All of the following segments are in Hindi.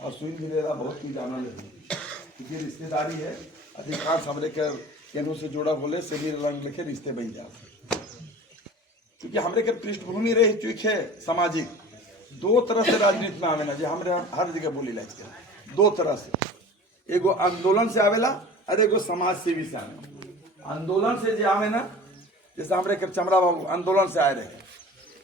और सुन भी मेरा बहुत ही जाना नहीं, क्योंकि रिश्तेदारी है। अधिकांश हमरे के केनों से जोड़ा बोले से भी रंग लिखे रिश्ते बन जाते, क्योंकि हमरे के पृष्ठभूमि रही चुकी है सामाजिक। दो तरह से राजनीति में आवेला, जो हमरे हर जगह बोली ला, दो तरह से, एगो आंदोलन से आवेला और एगो समाज सेवी से आवेला। आंदोलन से जो आवे ना, जैसे हमरे के चमरा बाबू आंदोलन से आए रहे,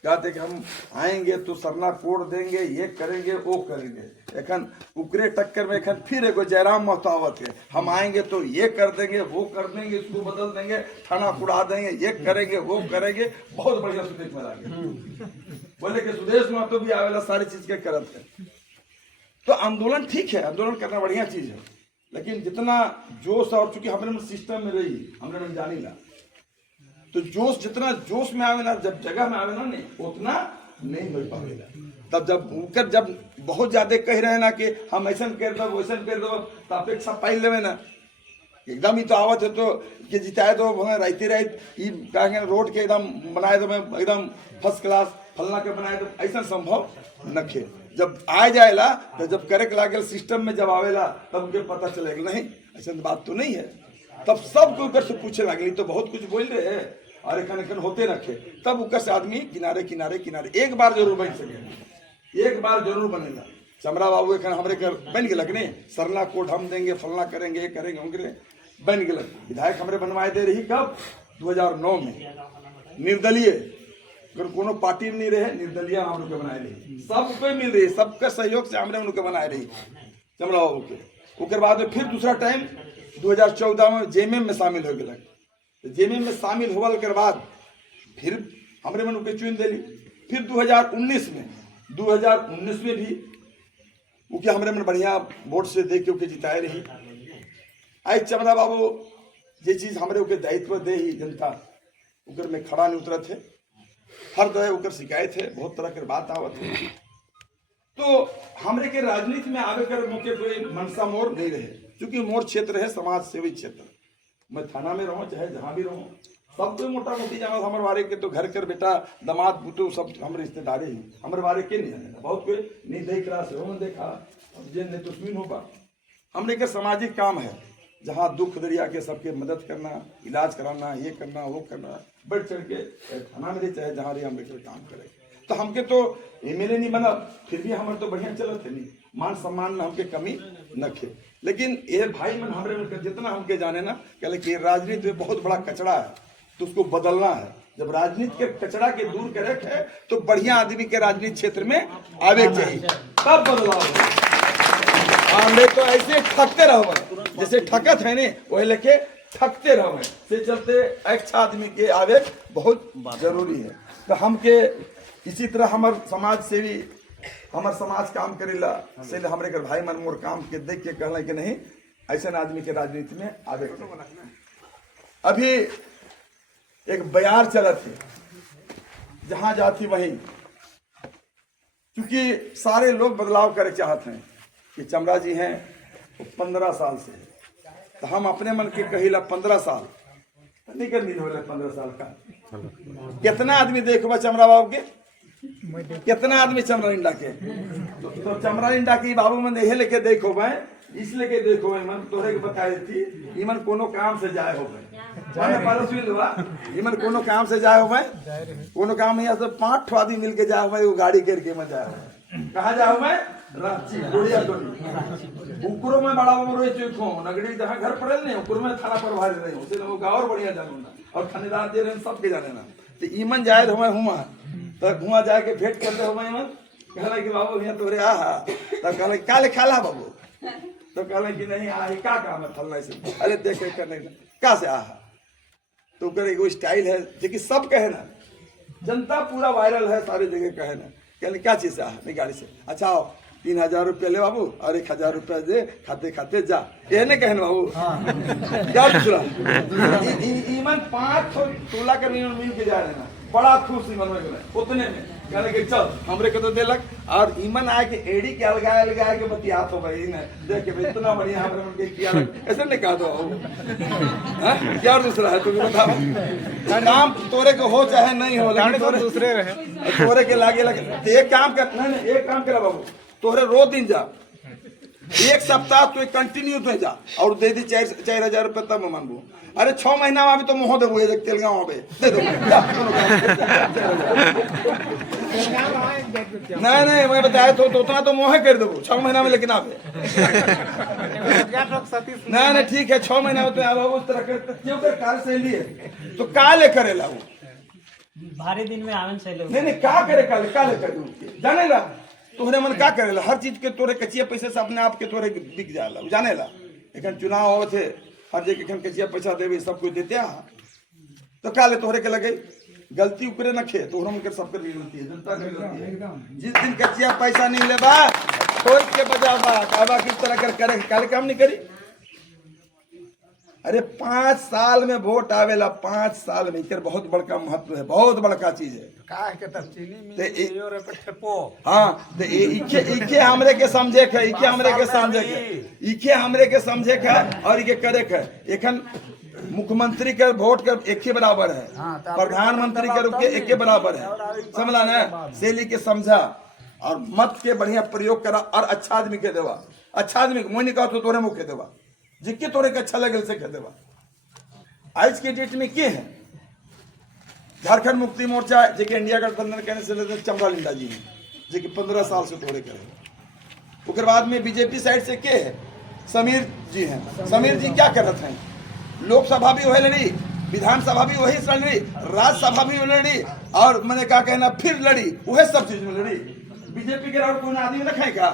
कहते कि हम आएंगे तो सरना कोड देंगे, ये करेंगे वो करेंगे। एखन उकरे टक्कर में एखन फिर एगो जयराम महतो आवत है, हम आएंगे तो ये कर देंगे, वो कर देंगे, इसको बदल देंगे, थाना कुड़ा देंगे, ये करेंगे वो करेंगे। बहुत बढ़िया सुदेश में लागे, बोले कि सुदेश महतो भी आवेला सारी चीज के करत है। तो आंदोलन ठीक है, आंदोलन करना बढ़िया चीज है, लेकिन जितना जोश, और चूंकि हमने सिस्टम में रही, हमने जानी ला, तो जोश जितना जोश में आवे ना, जब जगह में आवे ना नहीं, उतना नहीं हो पाएगा। तब जब उनकर जब बहुत ज्यादा कह रहे ना कि हम ऐसा कर दो वैसा कर दो, तो अपेक्षा पाई लेवे ना, एकदम ही तो आवत है तो कि जिताए दो रहती रही कहेंगे रोड के एकदम बनाए दो, एकदम फर्स्ट क्लास फलना के बनाए दो, ऐसा संभव न खे। जब आ जाएला तो जब करे के लागल सिस्टम में जब आवेला तब उनके पता चलेगा नहीं ऐसा बात तो नहीं है। तब सब कोई से पूछे लगे, तो बहुत कुछ बोल रहे हैं और एक होते रखे, तब उकर से आदमी किनारे किनारे किनारे एक बार जरूर बन सके, एक बार जरूर बनेगा। चमरा बाबू एखन हमरे कर बन गलक ने, सरना कोड हम देंगे, फलना करेंगे, ये करेंगे, होंगे बन गलक। विधायक हमरे बनवाए दे रही कब? 2009 में, निर्दलीय, अगर कोनो पार्टी में नहीं रहे, निर्दलीय हम लोग बनाए रही, सबको मिल रही, सबके सहयोग से हमने उनके बनाए रही चमरा बाबू के। उसके बाद में फिर दूसरा टाइम 2014 में जेएमएम में शामिल हो गया। जेएमएम में शामिल होने के बाद फिर हमरे मन के चुन दिली। फिर 2019 में भी उके हमरे मन बढ़िया वोट से दे के उके जिताए रही। आई चमरा बाबू ये चीज हमरे उके दायित्व दे ही जनता उकर में खड़ा नहीं उतरत है, हर दे उकर शिकायत है, बहुत तरह के बात आवत है। तो हमरे के राजनीति में आवे कर मौके कोई मनसा मोर नहीं रहे, क्योंकि मोर क्षेत्र है समाज सेवी क्षेत्र। मैं थाना में रहूं चाहे जहां भी रहूं, सब कोई मोटा मोटी जाना हमारे बारे के, तो घर कर बेटा दामाद बुटू सब हम रिश्तेदारी ही हमारे बारे के नहीं जाने, बहुत कोई नहीं देख रहा से उन्होंने देखा, अब जे नहीं तो सुन होगा। हमने के सामाजिक काम है, जहाँ दुख दरिया के सबके मदद करना, इलाज कराना, ये करना वो करना, बढ़ चढ़ के थाना में चाहे जहाँ रही हम लेकर काम करें। तो हमके तो एमएलए नहीं बना, फिर भी हमारे तो बढ़िया चलत है, नहीं मान सम्मान में हमके कमी न खे। लेकिन ये भाई मन हमरे जितना हमके जाने ना, कहले कि राजनीति में बहुत बड़ा कचरा है, तो उसको बदलना है। जब राजनीति के कचरा के दूर करे है, तो बढ़िया आदमी के राजनीति क्षेत्र में आवे चाहिए, तब बदलाव हमने तो ऐसे ठगते रहो, जैसे ठकत है ने वही लेके ठगते रहो, से चलते अच्छा आदमी के आवे बहुत जरूरी है। तो हमके इसी तरह हमार समाज सेवी, हमार समाज काम करेला, से हमरे के भाई मन मोर काम के देख के कहला कि नहीं ऐसा आदमी के राजनीति में आवे। अभी एक बयार चलत है, जहां जाती वहीं, क्योंकि सारे लोग बदलाव करे चाहते हैं कि चमरा जी हैं 15 साल से, तो हम अपने मन के कहिला 15 साल नहीं कर नहीं हो 15 साल का। कितना आदमी देखो चमरा बाबू के, कितना आदमी चमरा इंडा के, तो चमरा इंडा के बाबू मन यही लेके देखो भाई, इसलिए के देखो भाई मन तोरे के बताई थी, इमन कोनो काम से जाए हो भाई, इमन कोनो काम से जाए हो भाई, कोनो काम यहाँ से 5 आदमी मिल के जाए भाई, वो गाड़ी करके मत जाए हो। कहाँ जाओ भाई? रांची, गोड़िया टोली, उकुरो में बड़ा रोए चुको नगड़ी जहाँ घर पड़े नहीं, उकुर में थाना पर भारी रही उसे लोग गाँव और बढ़िया जानू ना, और थानेदार दे रहे सबके जाने ना। तो ईमन जाए हो हुआ, तो हुआ जाके भेंट करते हो ईमन, कहला कि बाबू यहाँ तोरे आहा, तो कहला क्या लिखा ला बाबू, तो कहला कि नहीं आ क्या काम है फलना से, अरे देखे करने क्या से आहा, तो कर एगो स्टाइल है जो कि सब कहे ना, जनता पूरा वायरल है सारी जगह कहे ना, कहले क्या चीज से आहा, नहीं गाड़ी से, अच्छा आओ 3000 रुपया ले बाबू और 1000 रुपया दे, खाते खाते जा, ये नहीं कहने बाबू। क्या दूसरा ईमन 5 तोला कर मिल के जा रहे ना, बड़ा खुश ईमन में उतने में कहने के चल हमरे को तो देलक, और ईमन आए के एड़ी के अलगाए के बतियात हो भाई ने देख के इतना बढ़िया हमरे मन के किया, ऐसे नहीं कहा दो हां। क्या दूसरा है तुम्हें बताओ, काम तोरे को हो चाहे नहीं हो, लेकिन तोरे दूसरे रहे तोरे के लागे लगे, एक काम कर, नहीं एक काम करा बाबू, तोहरे रोज दिन जा एक सप्ताह तो कंटिन्यू तो जा और दे दी 4,000 रुपये तब मैं मानबू। अरे 6 महीना में अभी तो मोह देबू तेलगांव पे दे दो नहीं मैं बताया तो उतना तो मोह कर देबू 6 महीना में, लेकिन आप नहीं ठीक है 6 महीना में तो अब उस तरह क्यों कर कार्य शैली है तो का ले करेला वो भारी दिन में आवन से नहीं का करे का ले करे जाने ला तोहरे मन का करेला हर चीज के तोरे कचिया पैसे से अपने आप के तोरे बिक जाला जाने ला। एखन चुनाव हो थे हर जगह एखन कचिया पैसा देवे सब कुछ देते आ तो का ले तोहरे के लगे गलती उकरे न खे तोहरा मन के सब कर गलती है जनता के गलती है। जिस दिन कचिया पैसा नहीं लेबा छोड़ के बजावा काबा किस तरह कर करे काले काम नहीं करी। अरे 5 साल में वोट आवेला 5 साल में इकर बहुत बड़का महत्व है, बहुत बड़का चीज है। हाँ तो इके हमरे के समझे के इके हमरे के समझे के इके हमरे के समझे के और इके करे के एखन मुख्यमंत्री के वोट के एक ही बराबर है, प्रधानमंत्री के रूप के एक ही बराबर है, समझला ना। शैली के समझा और मत के बढ़िया प्रयोग करा और अच्छा आदमी के देवा, अच्छा आदमी के मुँह नहीं कहा तो तोरे मुँह के देवा जिसके तोरे के अच्छा लगे से कह देवा। आज के डेट में के है झारखंड मुक्ति मोर्चा जेके इंडिया गठबंधन कहने से लेते चमरा लिंडा जी हैं जेके 15 साल से तोरे करे। उसके बाद में बीजेपी साइड से के है समीर जी हैं। समीर जी क्या कर रहे हैं, लोकसभा भी वही लड़ी, विधानसभा भी वही लड़ी, राज्यसभा भी लड़ी और मैंने क्या कहना फिर लड़ी वही सब चीज में लड़ी। बीजेपी के और कोई आदमी रखेगा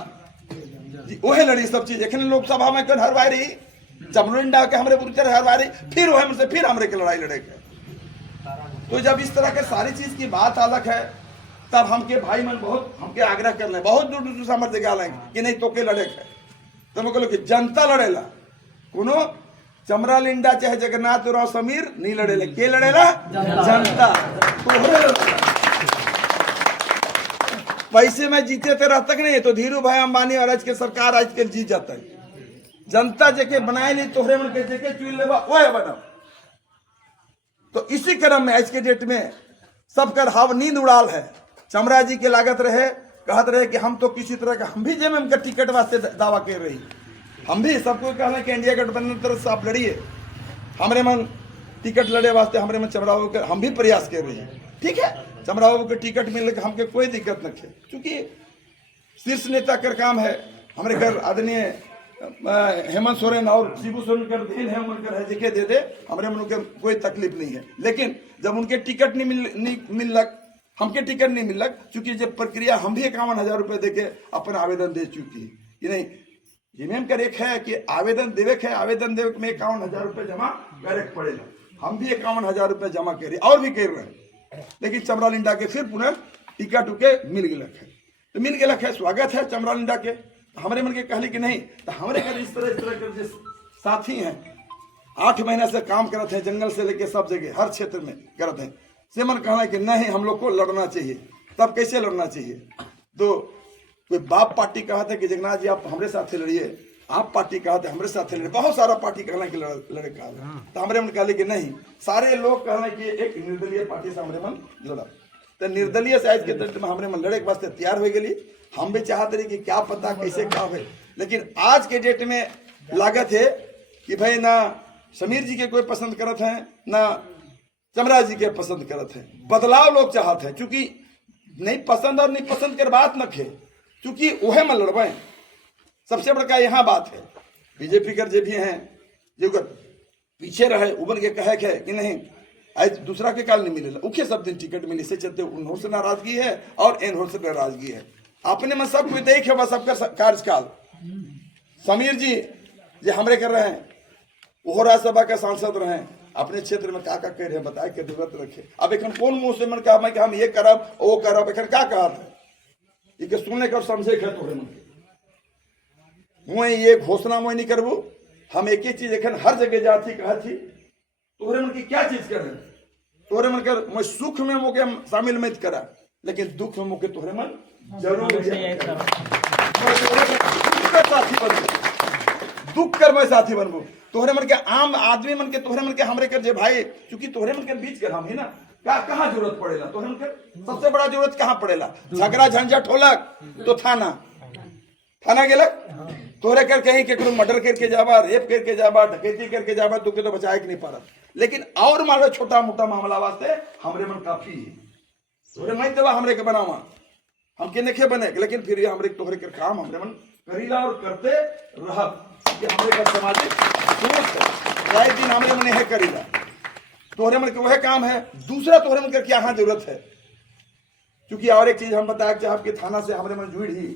वही लड़ी सब चीज। एखन लोकसभा में कौन हरवाई रही चमरुंडा के हमरे बुरचर हरवाई फिर वही मुझसे फिर हमरे के लड़ाई लड़ेगा। तो जब इस तरह के सारी चीज की बात अलग है तब हमके भाई मन बहुत हमके आग्रह कर ले बहुत दूर दूर सामर्थ्य गाल कि नहीं तो के लड़े है तो मैं कहलो कि जनता लड़ेला कोनो चमरा लिंडा चाहे जगन्नाथ राव समीर नहीं लड़ेला के लड़ेला जनता। पैसे में जीते थे रह तक नहीं तो धीरू भाई अंबानी और आज के सरकार आज के जीत जाता है। जनता जेके बनाए ली तोहरे मन के जेके चुन लेवा वो बना। तो इसी क्रम में आज के डेट में सबकर हव नींद उड़ाल है। चमरा जी के लागत रहे कहत रहे कि हम तो किसी तरह का हम भी जेब में टिकट वास्ते दावा कर रही हम भी सबको कहना कि इंडिया गठबंधन तरफ से आप लड़िए हमरे मन टिकट लड़े वास्ते हमरे मन चमरा बाबू के हम भी प्रयास कर रही है। ठीक है चमरा बाबू के टिकट मिलने के हमके कोई दिक्कत न थे क्योंकि शीर्ष नेता कर काम है। हमारे घर आदरणीय हेमंत सोरेन और शिबू सोरेन कर देन है उनकर है जेके दे दे हमरे मन के कोई तकलीफ नहीं है। लेकिन जब उनके टिकट नहीं मिलक हमके टिकट नहीं मिलक चूंकि जब प्रक्रिया हम भी 51,000 रुपये देके अपना आवेदन दे चुकी है कि नहीं जिम्मेम कर एक है कि आवेदन देवे है आवेदन देवे में 51,000 रुपये जमा करे पड़ेगा। हम भी 51,000 रुपये जमा करे और भी कर रहे हैं लेकिन चमरा लिंडा के फिर पुनः टिकट उके मिल गया है तो मिल गया है स्वागत है चमरा लिंडा के। हमारे मन के कहले कि नहीं तो हमारे घर इस तरह के जो साथी हैं 8 महीना से काम करते हैं जंगल से लेके सब जगह हर क्षेत्र में करते हैं से मन कहना कि नहीं हम लोग को लड़ना चाहिए। तब कैसे लड़ना चाहिए तो कोई बाप पार्टी कहा था कि जगन्नाथ जी आप हमारे साथ लड़िए आप पार्टी कहा था हमारे साथ लड़िए बहुत सारा पार्टी कहना कि लड़े कहा तो हमारे मन कहले कि नहीं सारे लोग कहना कि एक निर्दलीय पार्टी से हमारे मन लड़ा तो निर्दलीय साइज के दर्द में हमारे मन लड़े के वास्ते तैयार हो गई। हम भी चाहते रहे कि क्या पता कैसे क्या हो लेकिन आज के डेट में लागत है कि भाई ना समीर जी के कोई पसंद करत है ना चमरा जी के पसंद करत है। बदलाव लोग चाहते हैं चूंकि नहीं पसंद और नहीं पसंद कर बात न खे चूंकि वह में लड़वाएं सबसे बड़का यहाँ बात है। बीजेपी कर जे भी हैं जो पीछे रहे उबल के कहे के कि नहीं आज दूसरा के काल नहीं मिलेगा उखे सब दिन टिकट मिली से चलते उन्हों से नाराजगी है और इन्हों से नाराजगी है। अपने में सब कोई देखे बस सबका कार्यकाल समीर जी जो हमरे कर रहे हैं वो राज्यसभा के सांसद रहे अपने क्षेत्र में क्या कह रहे हैं बताए के जरूरत रखे। अब एक कौन मुंह से मन कहा कि हम ये करब वो करब एक क्या कहा था ये सुनने का समझे के तोरे मन मुँह ये घोषणा मुँह नहीं करबू हम एक ही चीज एखन हर जगह जाती कहा थी तोरे मन की क्या चीज कर तोरे मन कर मैं सुख में मुके शामिल मत करा लेकिन दुख में मुके तोरे मन जरूर साथी बनबू दुख कर मैं साथी बनबू तोहरे मन के आम आदमी मन के तोहरे मन के हमरे कर जे भाई क्योंकि तोहरे मन के बीच कर हम ही ना कहाँ जरूरत पड़ेला तोहरे मन के सबसे बड़ा जरूरत कहाँ पड़ेला झगड़ा झंझट होलक तो थाना गेलक तोरे कर कहीं के मर्डर करके जावा, रेप करके जावा, डकैती करके जावा, तू के तो बचाए के नहीं पारत। लेकिन और मारो छोटा मोटा मामला वास्ते हमरे मन काफी है, तोरे नहीं देवा हमरे के बनावा, हम के नखे बने, लेकिन फिर हमरे तोहरे के काम हमरे मन करीला और करते रह कि हमरे का सामाजिक सोच है, राय दिन हमरे मन है करीला, तोहरे मन के वह काम है। दूसरा तोहरे मन के क्या हाँ जरूरत है, क्योंकि और एक चीज हम बताया कि आपके थाना से हमरे मन जुड़ ही,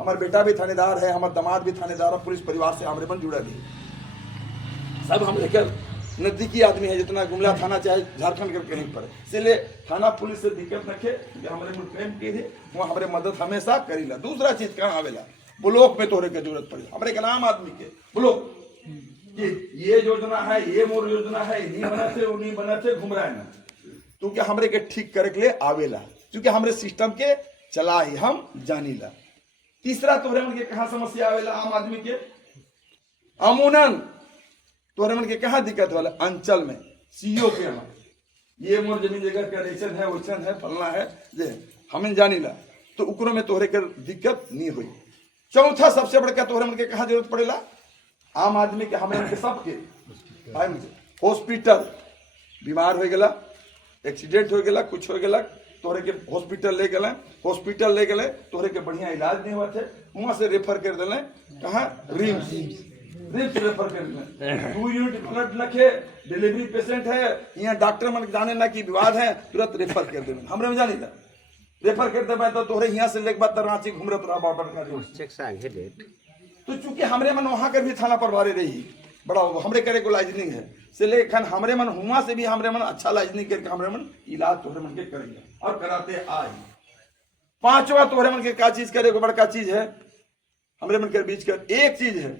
हमारे बेटा भी थानेदार है, हमारे दामाद भी थानेदार है, पुलिस परिवार से हमरे मन जुड़ा भी, सब हम लेकर नजदीकी आदमी है, जितना गुमला थाना चाहे झारखंड करके नहीं पड़े, इसलिए थाना पुलिस से दिक्कत रखे, हमारे मन प्रेम किए थे वहाँ हमारे मदद हमेशा करीला। दूसरा चीज कहाँ आवेला, ब्लॉक में तोहरे के जरूरत पड़े, हमारे का नाम आदमी के ब्लॉक कि ये योजना है, ये मोर योजना है, नहीं बना थे वो नहीं बना थे, घूम रहा है ना, तो क्या हमरे के ठीक करे के लिए आवेला, क्योंकि हमरे सिस्टम के चला ही हम जानीला। तीसरा तोहरे मन के कहाँ समस्या आवेला आम आदमी के, अमूनन तोहरे मन के कहाँ दिक्कत वाला, अंचल में सीओ के यहाँ ये मोर जमीन जगह का रेशन है, वैसन है, फलना है, जे हमें जानीला, तो उकरो में तोहरे के दिक्कत नहीं हुई। चौथा सबसे बड़का तोहरे मन के कहाँ जरूरत पड़ेला, आम आदमी के, हमें के सबके भाई मुझे हॉस्पिटल, बीमार हो गला, एक्सीडेंट हो गला, कुछ हो गला, तोहरे के हॉस्पिटल ले गए, हॉस्पिटल ले गए, तोहरे के बढ़िया इलाज नहीं हुआ थे, वहां से रेफर कर दिले कहाँ, रिम्स रेफर कर दिले, 2 यूनिट ब्लड लखे, डिलीवरी पेशेंट है, यहाँ डॉक्टर मन जाने ना कि विवाद है, तुरंत रेफर कर दिले, हमरे में जानी था रेफर कर दे तो तोहरे यहाँ से लेके बाद रांची घूम रहे तोरा बॉर्डर का, तो चूंकि हमरे मन वहां कर भी थाना पर भारे रही बड़ा हमरे करे को लाइजनिंग है, से लेकिन हमरे मन हुआ से भी हमरे मन अच्छा लाइजनिंग करके हमरे मन इलाज तोहरे मन के करेंगे और कराते आए। पांचवा तोहरे मन के का चीज करे को बड़का चीज है, हमरे मन के बीच कर एक चीज है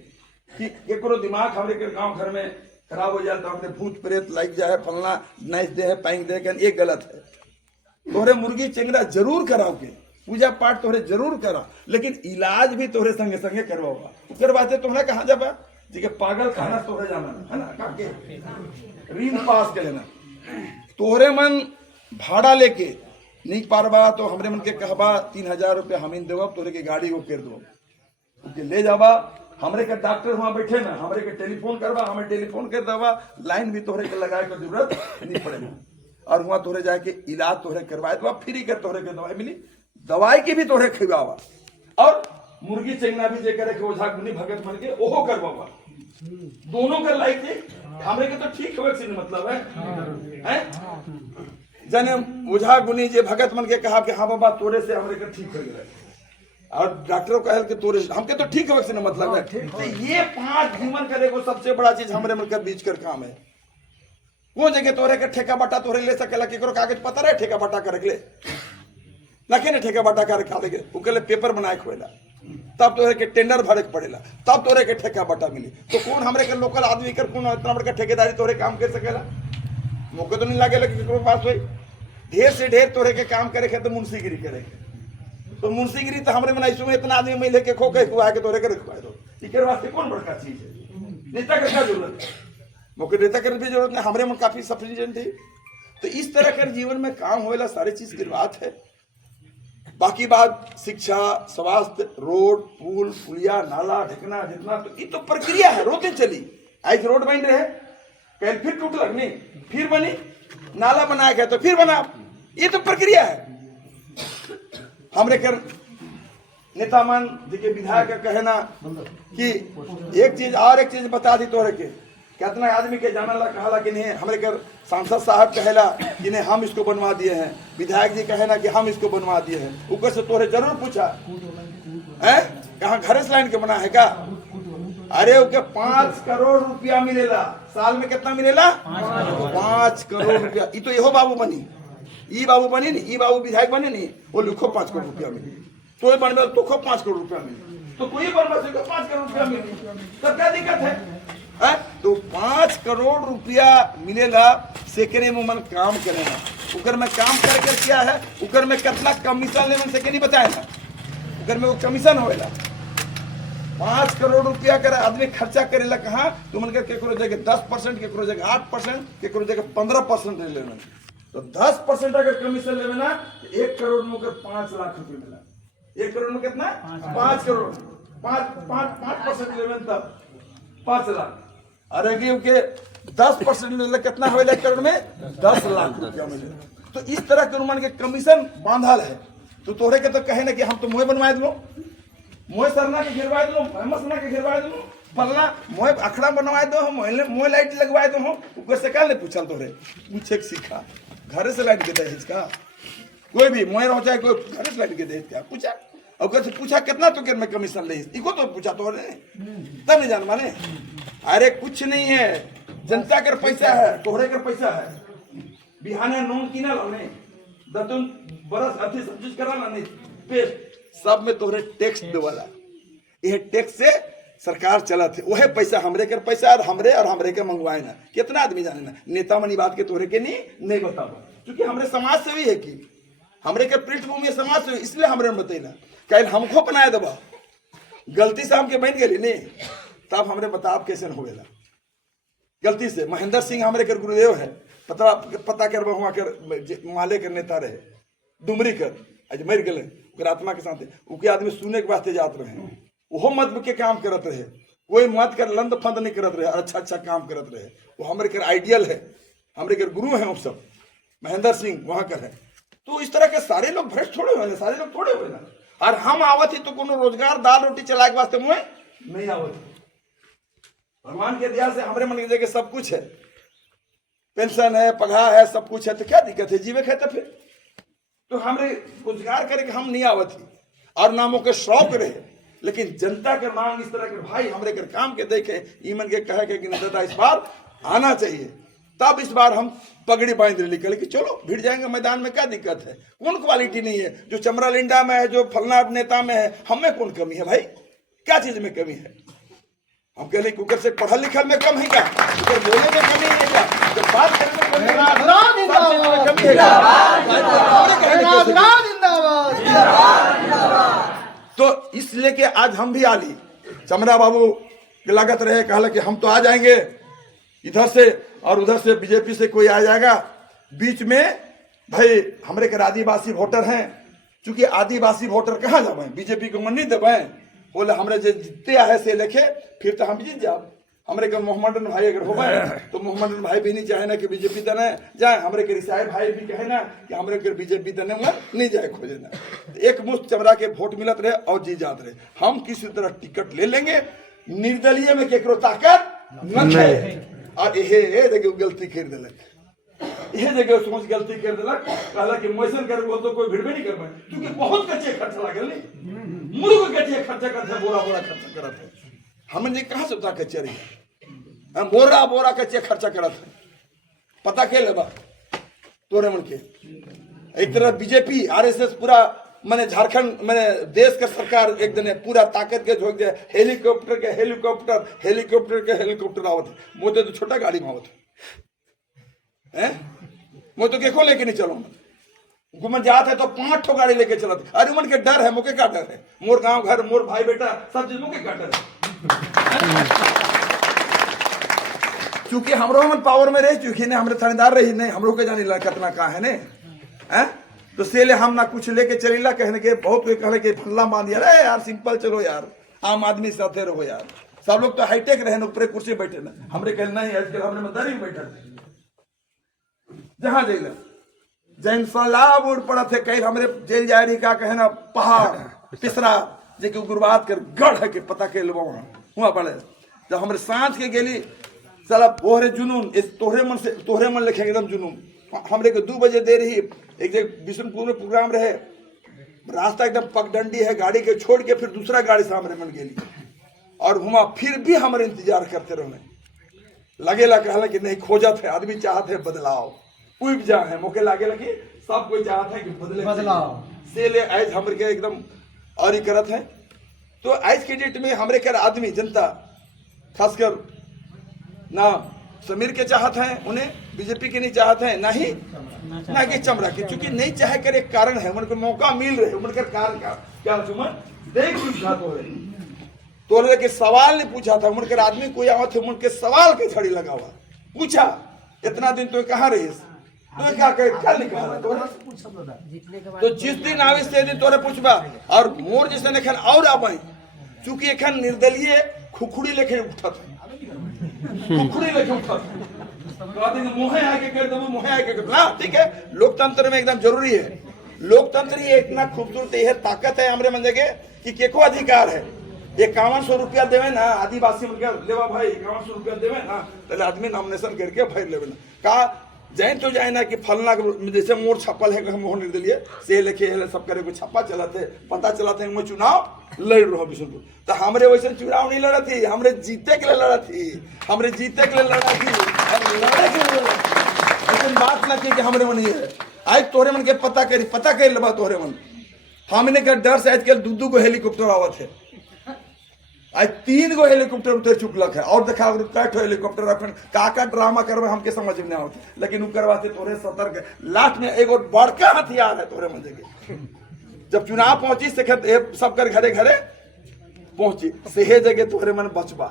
कि एकरो दिमाग हमरे के गांव घर में खराब हो जाए तो हमने भूत प्रेत लग जाए, फलना नाच दे है, पैंग दे है, ये गलत है। तोहरे मुर्गी चेंगरा जरूर कराओ के, पूजा पाठ तोहरे जरूर करा, लेकिन इलाज भी तोहरे संगे संगे करवाओगा, उकर बातें तुम्हारा कहाँ जाबा जी पागल खाना तोहरे जाना है ना, काके ऋण पास कर लेना, तोहरे मन भाड़ा लेके नहीं पारबा तो हमरे मन के कहबा 3000 रुपया हमीन देवा, तोहरे के गाड़ी को कर दो, उनके ले जावा, हमरे के डॉक्टर वहां बैठे ना, हमरे के टेलीफोन करवा, हमें टेलीफोन कर दवा, लाइन भी तोहरे के लगाए की जरूरत नहीं पड़ेगा, और वहां तोहरे जाके इलाज तोहरे करवाए दवा, फ्री कर तोहरे के दवाई मिली, दवाई की भी तोहरे खिलावा, और मुर्गी चेंगना भी जे करे के ओझा गुनी भगत मन के ओहो करवावा, दोनों का लाइक थे हमरे के तो ठीक है, से मतलब है जने ओझा गुनी जे भगत मन के कहा कि हाँ बाबा तोरे से हमरे के ठीक हो गए, और डॉक्टर कहल के तोरे हमके तो ठीक है से मतलब है। तो ये 5 जीवन करे को सबसे बड़ा चीज हमरे मन के बीच कर काम है। वो जगह तोरे के ठेका बटा तोरे ले सकेला, केकरो कागज पता रहे ठेका बटा करे के ले लखे ठेका बटा करे खा लेके उके पेपर बनाए खोला, तब तोरे के टेंडर भरे के पड़ेला, तब तोरे के ठेका बटा मिली, तो कौन हमरे के लोकल आदमी कर कौन इतना बड़का ठेकेदारी तोरे काम कर सकेला, मौके तो नहीं लागेला कि केकरो पास होई, ढेर से ढेर तोरे के काम करे के तो मुंशीगिरी करे के, तो मुंशीगिरी तो हमरे में इसमें इतना आदमी मिले के खो के खुआ के तोरे के रखवा दो, इकर वास्ते कौन बड़का चीज है, नेता का क्या जरूरत है, मौके नेता कर भी जरूरत नहीं, हमरे में काफी सफिशिएंट है। तो इस तरह के जीवन में काम होएला सारी चीज की बात है। बाकी बात शिक्षा, स्वास्थ्य, रोड, पुल, पुलिया, नाला, ढकना, जितना तो ये तो प्रक्रिया है, रोते चली, आज रोड बन रहे कल फिर टूट लगनी, फिर बनी, नाला बनाया गया तो फिर बना, ये तो प्रक्रिया है। हमरे कर नेता मन देखिए विधायक का कहना कि एक चीज और एक चीज बता दी तोहरे के, कितना आदमी के जाना ला कहा कि नहीं, हमरे कर सांसद साहब कहला कि नहीं हम इसको बनवा दिए हैं, विधायक जी कहे ना कि हम इसको बनवा दिए हैं, ऊपर से तोरे जरूर पूछा है कहाँ घरे से लाइन के बना है का, अरे ओके 5 करोड़ रुपया मिलेला, साल में कितना मिलेला 5 करोड़ रुपया, ये तो यहो बाबू बनी, ई बाबू बनी नहीं, ई बाबू विधायक बने नहीं, वो लिखो 5 करोड़ रुपया मिली, तो बनवा तो 5 करोड़ रुपया मिली, तो कोई बनवा 5 करोड़ रुपया मिली, तब क्या दिक्कत है? तो 5 करोड़ रुपया मिलेला, सेकरे में मन काम करेगा, उकर में काम कर क्या है, उकर में कितना कमीशन लेने से नहीं बताए ना, उकर में वो कमीशन होएला, 5 करोड़ रुपया कर आदमी खर्चा करेला कहाँ, तो मन के केकरो जगह 10%, केकरो जगह 8%, केकरो जगह 15% ले लेना, तो 10% अगर कमीशन लेवे ना, 1 करोड़ में 5 लाख रुपये मिला, 1 करोड़ में कितना 5 करोड़, 5% लेवन तब 5 लाख, अरे के 10% ले कितना हो करोड़ में 10 लाख रुपया मिले। तो इस तरह के अनुमान के कमीशन बांधल है। तो तोहरे के तो कहे ना कि हम तो मुँह बनवा दो, मुँह सरना के गिरवा दो, मसना के गिरवा दो, फलना मुँह अखड़ा बनवा दो, मुँह लाइट लगवा दो, ऊपर से क्या नहीं पूछल तोहरे, पूछे सीखा घरे से लाइट के दहेज का, कोई भी मुँह रहो चाहे कोई घरे से लाइट के दहेज क्या पूछा, और कैसे पूछा कितना तो में कमीशन ले, इको तो पूछा तो तब नहीं जान माने। अरे कुछ नहीं है, जनता का पैसा है, तोहरे का पैसा है, बिहाने नोन की ना लाने दतुन बरस अथी सब चीज करा ना नहीं पेस्ट सब में तोहरे टैक्स देवाला, यह टैक्स से सरकार चला थे, वह पैसा हमरे के पैसा और हमरे के मंगवाए ना। कितना आदमी जाने ना, नेता मनी बात के तोहरे के नहीं बताओ, क्योंकि हमरे समाज से भी है कि हमरे के पृष्ठभूमि समाज से, इसलिए हमरे बतैला कल हमको बनाए दबा गलती से हमके बन गई नहीं, तब हमरे बताब कैसे हो गया गलती से। महेंद्र सिंह हमरे के गुरुदेव है, पता कर वहाँ कर माले के नेता रहे, डुमरी कर आज मर गए, आत्मा के साथ उनके आदमी सुने के वास्ते जात रहे, वो मत के काम करत रहे, कोई मत कर लंद फंद नहीं करत रहे, अच्छा काम करत रहे, वो हमरे के आइडियल है, हमरे के गुरु है वो सब, महेंद्र सिंह वहां कर है। तो इस तरह के सारे लोग भ्रष्ट थोड़े हुए, सारे लोग थोड़े हुए ना, और हम आवत ही तो कोनो रोजगार दाल रोटी चलाए के वास्ते मुझे नहीं आवत। भगवान के दया से हमारे मन की जगह सब कुछ है, पेंशन है, पगार है, सब कुछ है, तो क्या दिक्कत है, जीवे खाते फिर तो हमरे रोजगार करे के हम नहीं आवत ही, और नामों के शौक रहे, लेकिन जनता के मांग इस तरह के भाई हमरे के काम के देखे ईमन के कहे कि दादा इस बार आना चाहिए, तब इस बार हम पगड़ी बांध निकल कि चलो भिड़ जाएंगे मैदान में, क्या दिक्कत है, कौन क्वालिटी नहीं है, जो चमरा लिंडा में है, जो फलना नेता में है, हमें कौन कमी है भाई, क्या चीज में कमी है। हम कह रहे कुकर से पढ़ल लिखल में कम है क्या, कुकर बोले में कमी है क्या, जब बात करने में कमी है तो इसलिए कि आज हम भी आली चमरा बाबू के लागत रहे, कहला कि हम तो आ जाएंगे इधर से और उधर से बीजेपी से कोई आ जाएगा, बीच में भाई हमरे के आदिवासी वोटर हैं, चूंकि आदिवासी वोटर कहाँ जावे, बीजेपी को मन नहीं देवे, बोले हमरे जो जीतते है से लेके फिर तो हम जीत जाओ। हमरे के मोहम्मदन भाई अगर हो तो मोहम्मदन भाई भी नहीं चाहे ना कि बीजेपी दने जाए, हमरे के रिसाई भाई भी कहे ना कि हमरे के बीजेपी दने में नहीं जाए खोजे ना, एक मुश्त चमरा के वोट मिलत रहे और जी जात रहे। हम किसी तरह टिकट ले लेंगे, निर्दलीय में केकरो ताकत न है, और ये देखिए गलती कर दिलक, ये जगह सोच गलती कर दिलक, कहला कि मोशन कर वो तो कोई भिड़बे नहीं कर पाए, क्योंकि बहुत कच्चे खर्चा लागल नहीं, मुर्ग कच्चे खर्चा करते, बोरा खर्चा करत है, हमने कहाँ से उतना कच्चे रही, हम बोरा कच्चे खर्चा करत है, पता के लेबा तोरे मन के। एक तरह बीजेपी आरएसएस पूरा मैंने झारखंड मैंने देश का सरकार एक दिन पूरा ताकत के झोंक दे, हेलीकॉप्टर के हेलीकॉप्टर आवत, मोते तो छोटा गाड़ी में आवत है, मैं तो केको लेके नहीं चलो, घूमन जात है तो 5 ठो गाड़ी लेके चलत, अरे मन के डर है, मुके का डर है, मोर गांव घर मोर भाई बेटा सब चीज मुके का डर है, क्योंकि हमरो मन पावर में रहे, चूंकि ने हमरे थानेदार रही नहीं, हमरो के जानी कितना का है ने हैं, तो सेले हम ना कुछ लेके चलीला, कहने के बहुत कोई कहले कि फल्ला मान दिया, अरे यार सिंपल चलो यार, आम आदमी साथे रहो यार, सब लोग तो हाईटेक रहे ना, ऊपर कुर्सी बैठे ना, हमरे कहले नहीं आजकल हमरे में दरी बैठा थे, जहां जेला जैन सलाब उड़ पड़ा थे, कहीं हमरे जेल जा रही का कहे ना पहाड़ पिसरा जेके गुरबात कर गढ़ है के पता के लो वहां पड़े, जब हमरे सांझ के गेली साला ओहरे जुनून इस तोहरे मन लिखे एकदम जुनून, हमरे को 2 बजे दे रही, एक जगह बिशनपुर में प्रोग्राम रहे, रास्ता एकदम पगडंडी है, गाड़ी के छोड़ के फिर दूसरा गाड़ी से हमरे मन गेली, और हुआ फिर भी हमारे इंतजार करते रहे, लगेला कहला कि नहीं खोजत है आदमी, चाहते है बदलाव, उब जा है मौके लागे लगे, सब कोई चाहता है कि बदलाव से ले आज हमरे के एकदम और ही करत है। तो आज के डेट में हमरे कर आदमी जनता खासकर ना समीर के चाहत हैं, उन्हें बीजेपी के नहीं चाहते हैं, ना कि चमरा के, क्योंकि नहीं चाहे कर एक कारण है, उनको मौका मिल रहे, उनका कारण क्या सुमन देख पूछा तो के सवाल नहीं पूछा था, उनके आदमी कोई आवत है, उनके सवाल के छड़ी लगा हुआ पूछा, इतना दिन तो कहाँ रही, तो क्या निकाला तो जिस दिन आवे से दिन तोरे पूछबा, और मोर जैसे निकल और आवे चूंकि एखन निर्दलीय खुखुड़ी लेके उठत खुखुड़ी लेके उठत कहते हैं मोहे आके कर दो मोहे आके कर दो। ठीक है, लोकतंत्र में एकदम जरूरी है। लोकतंत्र ये इतना खूबसूरत है, ताकत है हमरे मन जगह कि केको अधिकार है। 5100 रुपया देवे ना आदिवासी मन के लेवा भाई 5100 रुपया देवे ना तो आदमी नॉमिनेशन करके भर लेवे ना का जाए तो जाए ना कि फलना जैसे मोर छप्पल है मोह निर्दलीय से लेके सब करे को छप्पा चलाते पता चलाते मैं चुनाव लड़ रहा बिशुनपुर तो हमरे वैसे चुनाव नहीं लड़ा थी, हमरे जीते के लिए लड़ा थी, हमरे जीते के लिए लड़ा थी और लड़े के लिए लेकिन बात ना की कि हमरे मन ये है आज तोहरे मन के पता करी लबा तोहरे मन हमने का डर से आजकल दू को हेलीकॉप्टर आवत है। आज 3 गो हेलीकॉप्टर उतर चुकलक है और देखा कैठ हेलीकॉप्टर रखन का ड्रामा करवे हमके समझ में नहीं आवत, लेकिन उ करवाते तोरे सतर्क लास्ट में एगो बड़का हथियार है तोरे मन के। जब चुनाव पहुंची से सब कर घरे घरे पहुंची से जगह तोहरे मन बचबा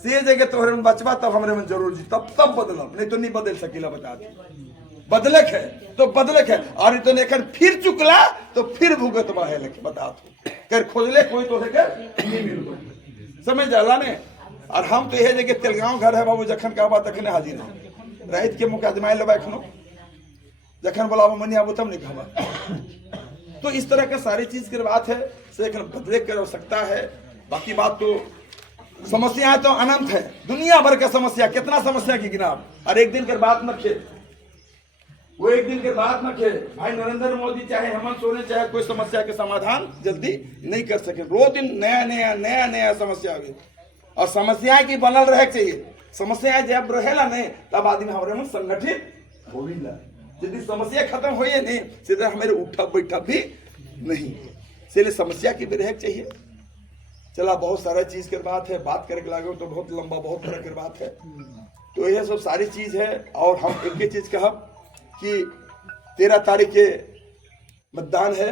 से जगह तोहरे मन बचबा तब हमरे मन जरूर जी तब बदलब नहीं तो नहीं बदल सकीला बता दे बदलक है तो बदलक है और तो नेखन फिर चुकला तो फिर भुगत है लेके बता दो कर खोजले कोई तो नहीं मिल समझ जाला ने। और हम तो यह जगह तेलगांव घर है बाबू जखन का बात तखने हाजिर है रहित के मुकदमा लेबा एखनो जखन बोला मनी आबू तब नहीं कहबा। तो इस तरह का सारी चीज की बात है से बदले कर आवश्यकता है। बाकी बात तो समस्याएं तो अनंत है, दुनिया भर का समस्या कितना समस्या की गिनाब और एक दिन कर बात न खे वो एक दिन के बाद न खे भाई नरेंद्र मोदी चाहे हेमंत सोरेन चाहे कोई समस्या के समाधान जल्दी नहीं कर सके। रोज दिन नया समस्या हुई और समस्याएं की बनल रहे चाहिए। समस्याएं जब रहेला नहीं तब आदमी हमारे में संगठित होविला। यदि समस्या खत्म हो नहीं सीधे हमारे उठा बैठा भी नहीं इसलिए समस्या की भी रहे चाहिए। चला बहुत सारा चीज की बात है, बात करके लागे तो बहुत लंबा बहुत तरह की बात है। तो यह सब सारी चीज है और हम एक ही चीज कहा कि 13 तारीख के मतदान है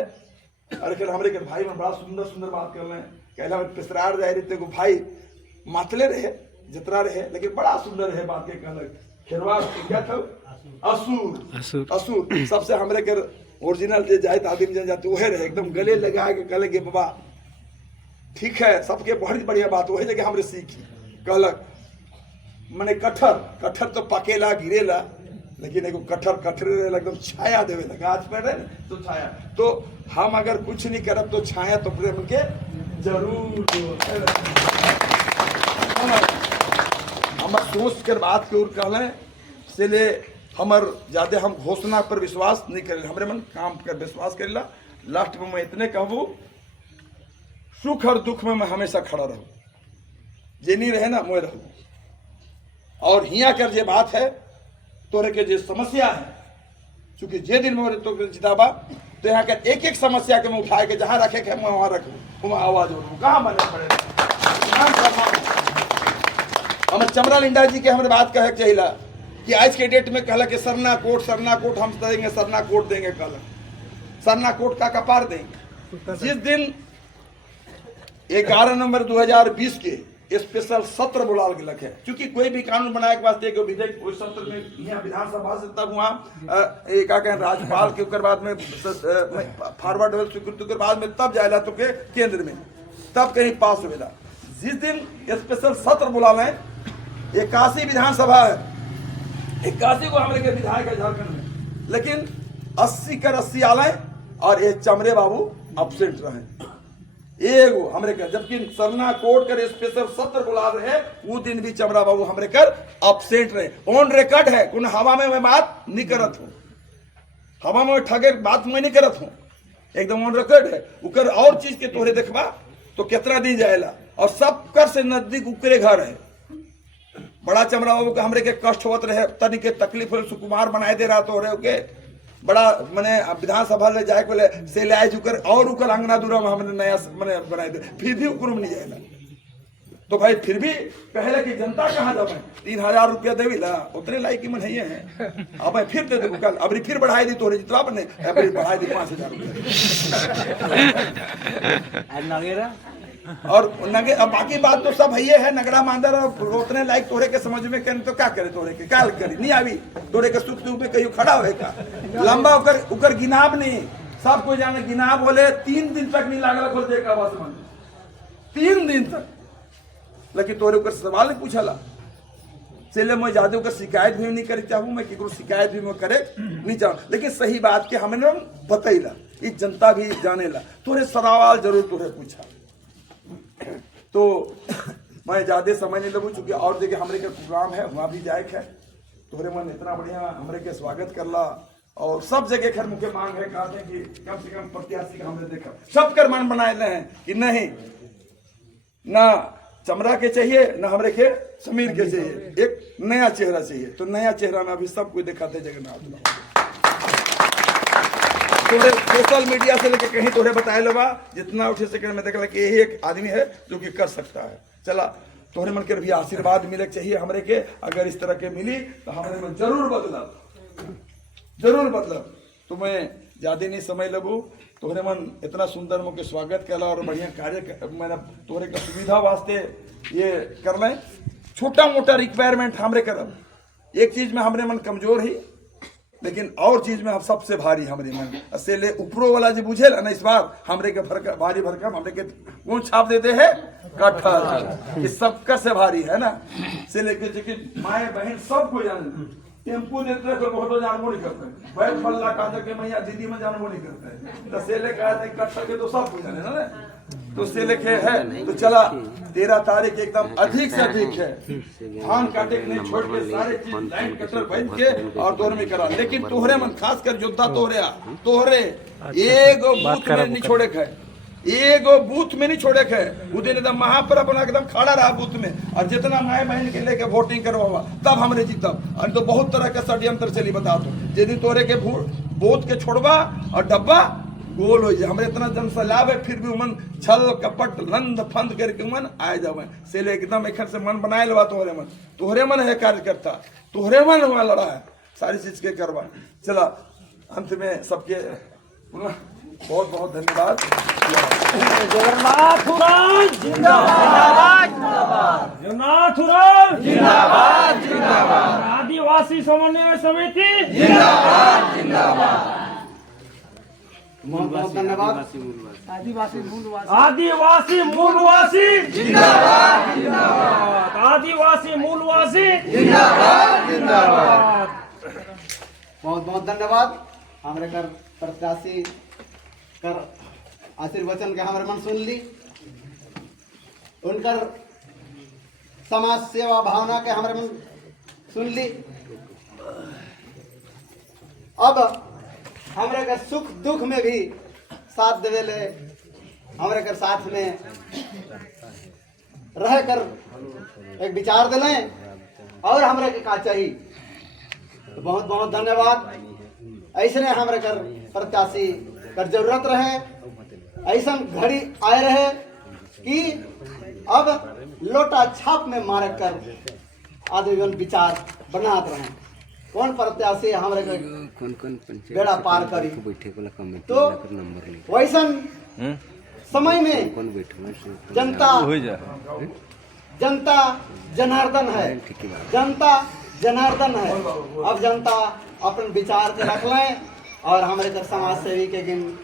और फिर हमारे भाई में बड़ा सुंदर बात कर रहे हैं। कहला में पिसरार जाए रहे को भाई मातले रहे जितना रहे लेकिन बड़ा सुंदर रहे बात के कहलक खेरवार क्या था असुर सबसे हमारे के ओरिजिनल जे जाए आदमी जन जाते वह रहे एकदम गले लगा के कहले गे बाबा ठीक है सबके बहुत बढ़िया बात वही जगह हमरे सीखी कहलक मने कठर तो पकेला गिरेला लेकिन एगो कठर एकदम छाया देवे लगा गाछ पर रहे तो छाया। तो हम अगर कुछ नहीं करब तो छाया तो प्रेम के जरूर हमार सोच कर बात के और कहले से ले हमर ज्यादा हम घोषणा पर विश्वास नहीं करे हमरे मन काम पर विश्वास करेला। लास्ट में मैं इतने कहूँ सुख और दुख में मैं हमेशा खड़ा रहूं जे नहीं रहे ना मैं रहूं और हिया कर जे बात है तोरे के जो समस्या है क्योंकि जे दिन में तो जिताबा तो यहाँ के एक समस्या के मैं उठाए के जहाँ रखे के मैं वहाँ रखूँ वहाँ आवाज उठूँ कहाँ बने पड़े। हम चमरा लिंडा जी के हमारे बात कहे चाहिए कि आज के डेट में कहला कि सरना कोट हम देंगे सरना कोट देंगे कहला सरना कोट का कपार देंगे। जिस दिन 11 नवंबर 2020 के स्पेशल सत्र बुला के है क्योंकि कोई भी कानून बनाए के वास्ते विधेयक कोई सत्र में यहाँ विधानसभा से तब वहाँ क्या कहें राज्यपाल के बाद में फॉरवर्ड हो स्वीकृति के बाद में तब जाएगा तो के केंद्र में तब कहीं पास होगा। जिस दिन स्पेशल सत्र बुला लें 81 विधानसभा है 81 को हमारे विधायक है झारखंड में लेकिन 80 आए और ये चमरे बाबू अपसेंट रहे एगो हमरे कर जबकि सरना कोर्ट कर स्पेशल सत्र बुला रहे वो दिन भी चमरा बाबू हमरे कर अपसेंट रहे। ऑन रिकॉर्ड है कुन हवा में मैं बात नहीं करत हूँ हवा में ठगे बात मैं नहीं करत हूँ एकदम ऑन रिकॉर्ड है। उकर और चीज के तोहरे देखबा तो कितना दिन जाएला और सब कर से नजदीक उकरे घर है। बड़ा चमरा बाबू का हमरे के कष्ट होत रहे तनी के तकलीफ हो सुकुमार बनाए दे रहा तो रहे के बड़ा मैंने विधानसभा ले जाए बोले से ले आए जुकर और उकर अंगना दूरा में हमने नया मैंने बनाए दे फिर भी उकर में नहीं जाएगा। तो भाई फिर भी पहले की जनता कहाँ जाए 3000 रुपया देवी ला उतने लायक मन है अब मैं फिर दे दे कल अब फिर बढ़ाई दी तोरे जितना बने अब बढ़ाई दी 5000 रुपया और नगे अब बाकी बात तो सब है नगड़ा मांदर और उतने लायक तोरे के समझ में करें तो क्या करे तोरे के काल करी नहीं आवी तोरे के सुख दुख में कहीं खड़ा होएगा लंबा उकर गिनाब नहीं सब कोई जाने गिनाब बोले 3 दिन तक नहीं लागल खोल देगा बस मन 3 दिन तक, लेकिन तोरे ऊपर सवाल नहीं पूछला। चले मैं ज्यादा ओकर शिकायत भी नहीं करे चाहूँ, मैं केकरो शिकायत भी मैं करे नहीं चाहूँ, लेकिन सही बात के हमें ना बतैला, ये जनता भी जानेला। तोरे सवाल जरूर तोरे पूछा, तो मैं ज्यादा समय नहीं लगू, चूंकि और जगह हमरे के प्रोग्राम है, वहाँ भी जाए है। तोरे मन इतना बढ़िया हमरे के स्वागत करला, और सब जगह खैर मुख्य मांग है, कहते हैं कि कम से कम प्रत्याशी का हमने देखा सबकर मन बनाए हैं कि नहीं ना चमड़ा के चाहिए ना हमरे के समीर के चाहिए, एक नया चेहरा चाहिए। तो नया चेहरा में अभी सब कुछ दिखाते जगन्नाथ। तोरे सोशल मीडिया से लेके कहीं तोरे बताए लबा, जितना उठे सेकंड में देखला कि यही एक आदमी है जो कि कर सकता है। चला तोहरे मन के भी आशीर्वाद मिले चाहिए हमरे के, अगर इस तरह के मिली तो हमरे मन जरूर बदलब। तो मैं ज्यादा नहीं समय लगू, तोहरे मन इतना सुंदर मुझे स्वागत कला और बढ़िया कार्य मैंने तोहरे का सुविधा वास्ते ये कर लें। छोटा मोटा रिक्वायरमेंट हमरे करब, एक चीज में हमरे मन कमजोर ही, लेकिन और चीज में हम सबसे भारी हमरे मन से ले ऊपरो वाला जो बुझे ना, इस बार हमरे के भारी भरकम हमरे के कौन छाप देते है कटहल, ये सबका से भारी है ना, से लेके माए बहन सबको जाने। टेम्पू नेत्र को बहुत जानबो नहीं करते, बैठ फल्ला कहा के मैया दीदी में जानबो नहीं करते, तो से ले कहा कटहल के तो सबको जाने ना, तो से लेके है। तो चला 13 तारीख एकदम अधिक से अधिक है, धान काटे के नहीं छोड़ के सारे चीज लाइन कटर बांध के और तोहरे में करा। लेकिन तोहरे मन खास कर योद्धा तोहरे एगो बूथ में नहीं छोड़े है, एगो बूथ में नहीं छोड़े है। वो दिन एकदम महापर अपना एकदम खड़ा रहा बूथ में, और जितना माए बहन के लेके वोटिंग करवा तब हमरे जीतब। और तो बहुत तरह के षड्यंत्र चली बता दो, जिस तोरे के बूथ के छोड़वा और डब्बा गोल हो जाए। हमारे इतना जन सैलाब है, फिर भी उमन छल कपट लंद फंद करके उमन आए जावे से ले एकदम एक से मन बनाए लवा। तोहरे मन है कार्यकर्ता, तोहरे मन हुआ लड़ा है सारी चीज के करवा। चला अंत में सबके बहुत बहुत धन्यवाद। जगन्नाथ जिंदाबाद, जगन्नाथ जिंदाबाद, आदिवासी समन्वय समिति जिंदाबाद। बहुत बहुत धन्यवाद। आदिवासी मूलवासी जिंदाबाद, आदिवासी मूलवासी जिंदाबाद। बहुत बहुत धन्यवाद। हमारे कर प्रत्याशी कर आशीर्वचन के हमारे मन सुन ली, उनकर समाज सेवा भावना के हमारे मन सुन ली। अब हमारे कर सुख दुख में भी साथ देवेले, हमारे कर साथ में रह कर एक विचार दिले और हमारे के का चाहिए। तो बहुत बहुत धन्यवाद। ऐसे हमारे कर प्रत्याशी कर जरूरत रहे, ऐसा घड़ी आए रहे कि अब लोटा छाप में मार कर आजीवन विचार बनाते रहे। कौन प्रत्याशी हमारे बेड़ा पार करी, तो वैसा समय में जनता जनार्दन है, जनता जनार्दन है। अब जनता अपन विचार के रख लें और हमारे तरफ समाज सेवी के गिन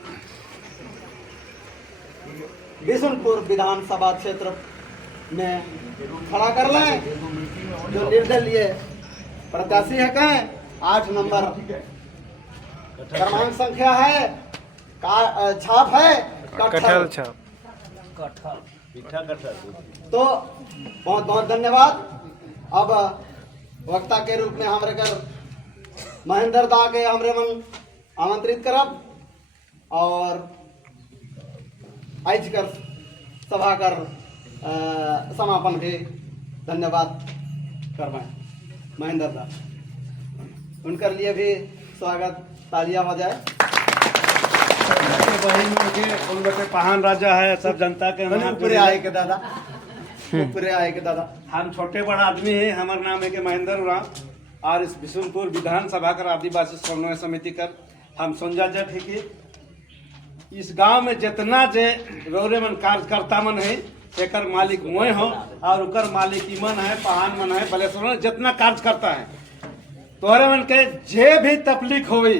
बिशुनपुर विधानसभा क्षेत्र में खड़ा कर लें। जो निर्दलीय प्रत्याशी है कहें 8 नंबर क्रमांक संख्या है, छाप है कटहल छाप, तो बहुत बहुत धन्यवाद। अब वक्ता के रूप में हमारे कर महेंद्र दा के हमरे मन आमंत्रित करब और आज कर सभा कर समापन के धन्यवाद करवाएं। महेंद्र दा उनकर लिए भी स्वागत, तालियां बजाए। बहन के उन लोग के पहान राजा है, सब जनता के ऊपरे आए के दादा, ऊपरे आए के दादा। हम छोटे बड़ा आदमी है, हमारा नाम है के महेंद्र राम और इस बिशुनपुर विधानसभा कर आदिवासी समन्वय समिति कर हम संजा जट है कि इस गांव में जितना जे रौरे मन कार्यकर्ता मन है एकर मालिक मोय हो और उकर मालिक मन है, पहान मन है, बलेश्वर जितना कार्यकर्ता है तोहरे मन के जे भी तकलीफ होई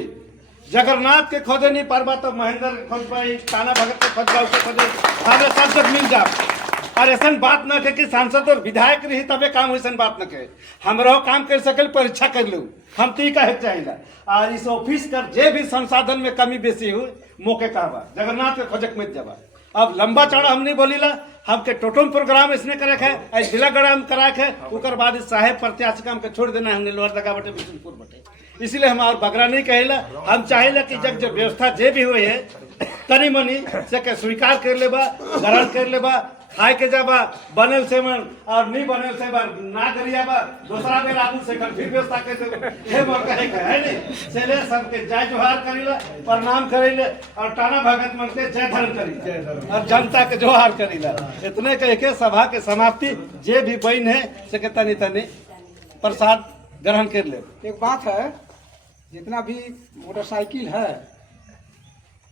जगन्नाथ के खोजे नहीं पारबा तो महेंद्र खोज पाई, काना भगत के खोज पाओ खोजे हमें सब जग मिल जाओ। और ऐसा बात न के कि सांसद और विधायक रही तबे काम वैसन बात न कहे हमरो काम कर सकल परीक्षा कर लू हम तो कहे चाहिए और इस ऑफिस कर जे भी संसाधन में कमी बेसी हुई मौके कहबा जगन्नाथ के खोजक में जबा अब लंबा चौड़ा हम नहीं बोलीला हमके टोटम प्रोग्राम इसने करे है जिला गड़ाम करा है उकर बाद इस साहेब प्रत्याशी काम के छोड़ देना हमने लोहर दगा बटे बिशुनपुर बटे इसलिए हम और बगरा नहीं कहेला हम चाहेला कि जब जो व्यवस्था जे भी हुई है तनी मनी से के स्वीकार कर लेबा ग्रहण कर लेबा खाए के जाबा बनल सेवन और नहीं बनल सेवन ना करियाबा दूसरा बेर आगू से कर फिर व्यवस्था कर देबे हे मोर कहे है नहीं सेले सब के जय जोहार करिला प्रणाम करिले और टाना भगत मन के जय धर्म करिला और जनता के जोहार करिला इतने कह के सभा के समाप्ति जे भी बहन है से के तनी तनी प्रसाद ग्रहण कर ले। एक बात है जितना भी मोटरसाइकिल है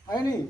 नहीं